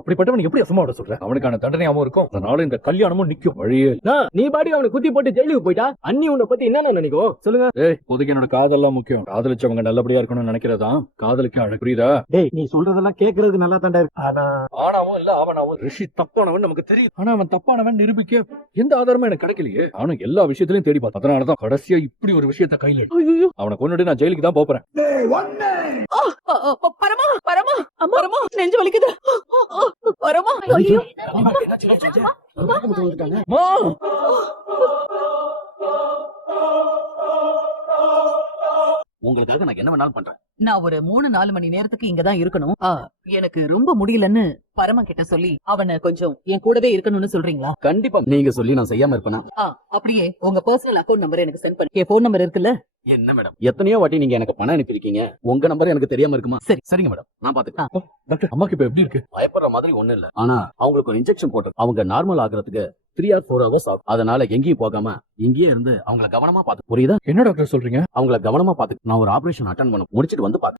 அப்படிப்பட்டவன் எப்படி அசமா விட சொல்ற? அவனுக்கான தண்டனையாவும் இருக்கும், அதனால இந்த கல்யாணமும் நிக்கும். வழியே நீ பாடி அவனை குத்தி போட்டு ஜெயிலுக்கு போயிட்டா அண்ணி உன்னை பத்தி என்ன நினைக்கும் சொல்லுங்க. இப்போதைக்கு என்னோட காதல்லாம் முக்கியம். காதலிச்சவங்க நல்லபடியா இருக்கணும்னு நினைக்கிறதா காதலிக்க அழகு, புரியுதா? டேய் நீ சொல்றதெல்லாம் கேக்குறதுக்கு நல்லா தாண்டா இருக்கு. ஆனா ஆனாவும் இல்ல ஆவனாவும் ரிஷி தப்பானவன் நமக்கு தெரியும். ஆனா அவன் தப்பானவன் நிரூபிக்க எந்த ஆதாரமும் எனக்கு கிடைக்கலையே. நானும் எல்லா விஷயத்திலயும் தேடி பார்த்தேன். அதனாலதான் கடைசியா இப்படி ஒரு விஷயத்த கையில அவனை கொண்டுட்டு நான் ஜெயிலுக்கு தான் போறேன். பரமா பரமா பரமா நெஞ்சு வலிக்குது. பரமா ஐயோ மா! உங்களுக்காக நான் என்ன வேணாலும் பண்றேன். நான் ஒரு 3-4 மணி நேரத்துக்கு இங்கதான் இருக்கணும். எனக்கு ரொம்ப முடியலன்னு பரமா கிட்ட சொல்லி அவனை கொஞ்சம் என் கூடவே இருக்கணும்னு சொல்றீங்களா? கண்டிப்பா நீங்க சொல்லி நான் செய்யாம இருப்பேனா? அப்படியே உங்க பர்சனல் அக்கௌண்ட் நம்பர் எனக்கு சென்ட் பண்ணி. என் போன் நம்பர் இருக்குல்ல? என்ன மேடம், எத்தனையோ வாட்டி நீங்க எனக்கு பணம் அனுப்பியிருக்கீங்க, உங்க நம்பர் எனக்கு தெரியாம இருக்குமா? சரி. சரிங்க மேடம், நான் பாத்துக்கிறேன். டாக்டர், அம்மாக்கு இப்ப எப்படி இருக்கு? பயப்படுற மாதிரி ஒண்ணு இல்ல. ஆனா அவங்களுக்கு ஒரு இன்ஜெக்ஷன் போட்டு அவங்க நார்மல் ஆகுறதுக்கு 3 or 4 hours ஆகும். அதனால எங்கேயும் போகாம இங்கேயே இருந்து அவங்கள கவனமா பாத்து. புரியுதா? என்ன டாக்டர் சொல்றீங்க? அவங்கள கவனமா பாத்து நான் ஒரு ஆபரேஷன் அட்டெண்ட் பண்ண முடிச்சிட்டு வந்து பாத்து.